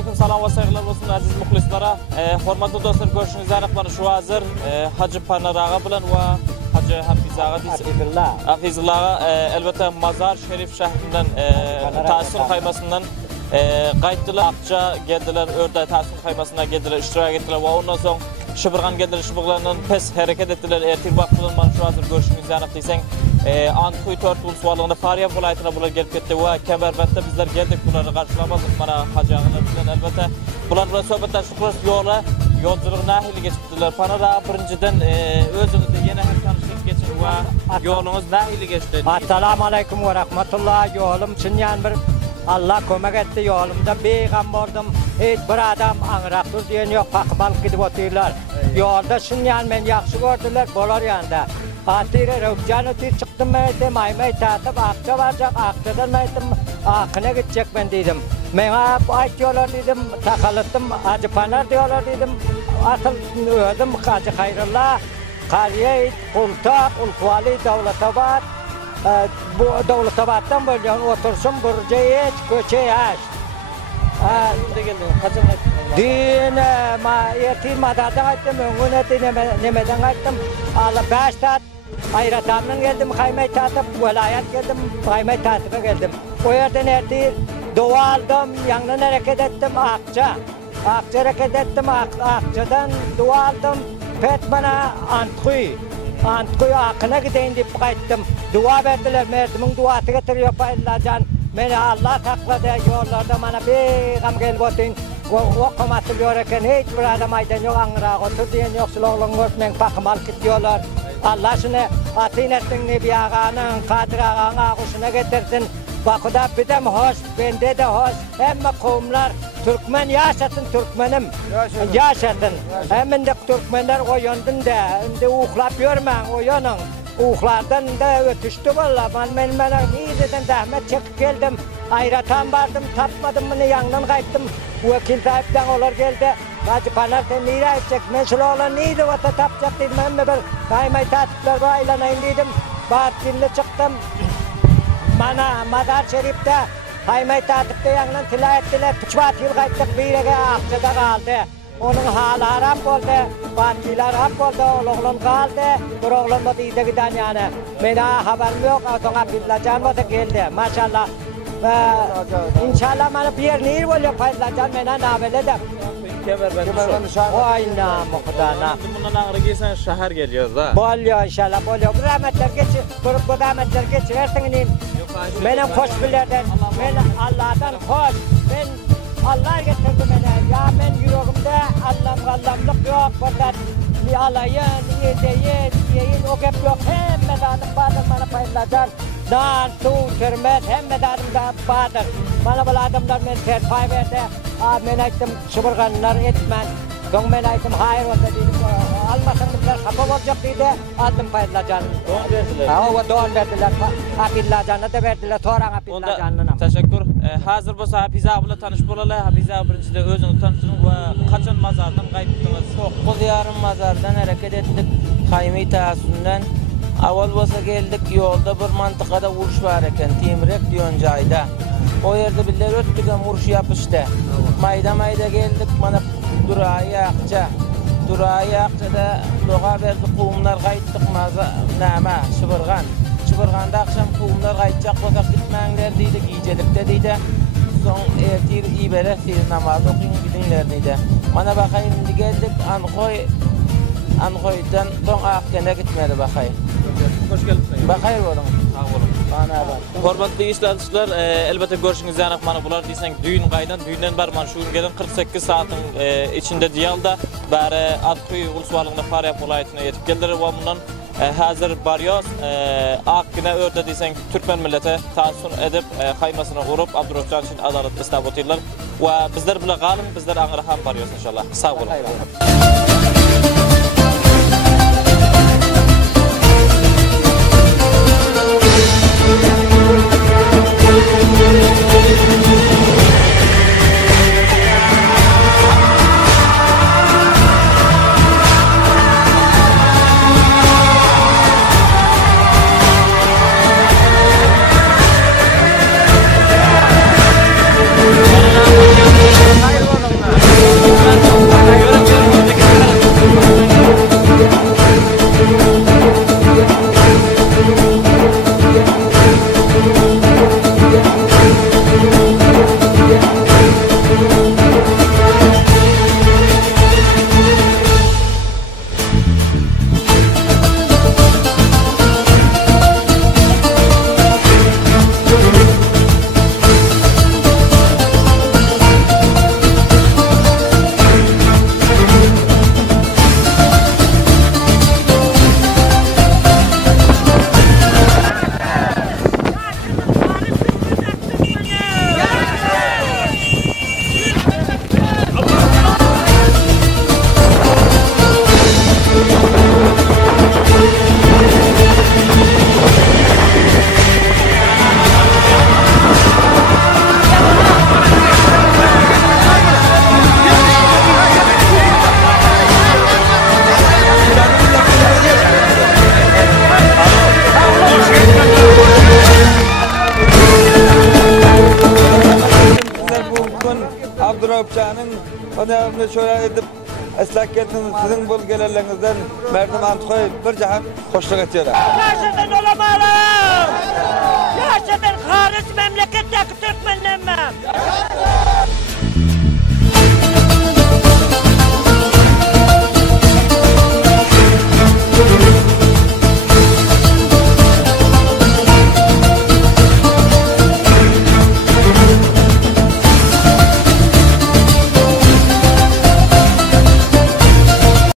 aleyküm, salam ve saygılar olsun aziz muhlislara. Hormatly dostlar, görüşünüzde anıqlar şu hazır Hacı Panarağa bilen ve Hacı Feizullah elbette Mazar Şerif şehrinden tahsil kaymasından qaytdılar, Akça geldiler, Örde tahsil kaymasına geldiler, iştirak ettiler ve ondan sonra Şıbırgan geldiler, Şıbırgan'dan pes hareket ettiler. Ertirbak bilen bana şu hazır görüşünüzde anıq deysen Antuy Tortul sualığında Fariya vilayetine bular gelip gitti ve Kemerbert'te bizler geldik, bunları karşılamazdık bana Hacı Ağalar bilen elbette. Bunlar söhbetleştikler yolculuk nahili geçiptiler. Panara birinciden özünüzde yine her tanıştık geçin ve yolunuz nahili geçti. Assalamu alaikum ve rahmetullah. Yolum çınyan bir Allah kömek etti, yolumda peygamberdim. Hiç bir adam anıraksız diyen yok, pakmalık gidip oturuyorlar. Yolda çınyan ben yakşı gördüler, bolar yanında. Atire Rövcan ötür çıktım ben dedim, aymay tatıp Akça varacak, Akça'dan ben dedim, Akın'a gidecek ben dedim. Bana ait diyorlar dedim, takalıttım, Hacı Panar diyorlar dedim, asıl öldüm Hacı Hayrullah, Kariye, Kultak, Ulfali, Davlatabat, bu Davlatabat'tan böyle otursun, Burcu'ya hiç, Köçe'ye hiç. Din yetim madardan gittim, öngün nemeden gittim. Allah 5 saat ayratamdan geldim, kaymay tatıp, velayet geldim, kaymay tatıpa geldim. O yerden erdi, dua aldım, yandan hareket ettim, Akça. Akça hareket ettim, Akça'dan dua aldım, pet bana Antkuy Akın'a gideyim deyip gittim. Dua verdiler, merdimin duası getiriyor paylacan. Beni Allah takladı, yollarda bana bir gelip oturun. Okuması görürken hiçbir adam aydan yok, anırağı otur diyen yok, sloğlan görtmen pakımalık gidiyorlar. Allah şunu atın ettin Nebi Ağa'nın, Kadir Ağa'nın ağuşuna getirsin. Bakıda bir hoş, bende de hoş. Hem kavimler, Türkmen yaşasın Türkmenim, yaşasın. Hemen de Türkmenler oyundun da, şimdi uğlap görmen oyunun. Uğlardan da ötüştü valla. Ben iyiden zahmet çekip geldim. Ayratan vardım, tapmadım bunu, yandan kayıttım. Vekil sahipten olur geldi. Hacı Panar sen neyre edecek? Ben şöyle olan neydi vata tapacak dedim. Ben de bir kaymay tatipler baylanayım dedim. Bahattin'le çıktım. Bana Mazar Şerif'te kaymay tatipte yandan tila ettiler. 3 yıl kayıttık, bir yere Akça'da kaldı. Onun halı harap oldu, partiler harap oldu, oğlum kaldı, bir oğlum da deyde giden yani. Bana haberim yok, sonra Feizullah olsa geldi, maşallah. İnşallah bana bir yer neyir oluyor Feizullah, bana nabeledim. Oy namı Kudana. Bundan ağrı gelsen şehir geliyoruz da. Boluyor inşallah, boluyor. Bu rahmetler geçir, bu rahmetler geçirirsin neyim. Benim hoş bilirden, ben Allah'tan hoş, ben Allah getirdi beni. Ya ben yüreğimde Allah'ımlık yok. Fakat bir alayın, yiyin, o gep yok. Hem medanım vardır bana paylaşan. Dağın, su, sürmez, hem medanım da vardır. Bana böyle adamlar beni terfay verdi. Ben ayıttım, şıbırganlar etmen. Son ben ayıttım, hayır olsa dedim. Almasın bizler, kapı olacak dedi. Aldım paylaşan. Doğan verdiler. O doğan verdiler. Apillacana da verdiler. Toran apillacana. Teşekkür. Hazır bu Hafize abla tanış bolalı. Hafize abla birincide özünü tanıştırın ve kaçın mazardan kayıttınız? 9 yarım mazardan hareket ettik. Kaymi tahsünden. Avval olsa geldik, yolda bir mantıkada vuruş var eken, Timirek diyon cayda. O yerde biller öttüken vuruş yapıştı. Mayda geldik, bana Durayı Akça. Durayı Akça'da loğa verdik, kuvumlar kayıttık, Şıbırgan. Şıbırgan'da akşam kuvumlar kayıtacak olsak gitmeyenler deydi, giycelikte deydi. Son ertir, iyibeler, namaz okuyun gidinler deydi. Bana bakayım, geldik, Ankoy'dan son Akken'e gitmedi bakayım. Hoş geldiniz. Bakayım oğlum. Sağ olun. Bana bak. Hormatly izləyicilər, elbette görüşünüzdə yanıq mana bular deysən düyün qaydan, düyündən bər mana şu gün gələn 48 saatin içində diyalda bəri Adkuy Ulsuvalığında Fariya vilayətinə yetib gəldilər və bundan hazır baryoz Akkine ördə deysən Türkmen milleti tahsil edib qaymasını qurup Abdurrahman üçün adalet istab oturlar və bizlər bilə qalın, bizlər ağırhan baryoz inşallah. Sağ olun. Onu evimde şöyle edip eslak geldiniz, sizin bol gelirlerinizden merdim antıkoy bir cahan hoşluk ediyorlar. Gerçekten olamalı! Gerçekten hariç memleketteki Türkmenlenmem!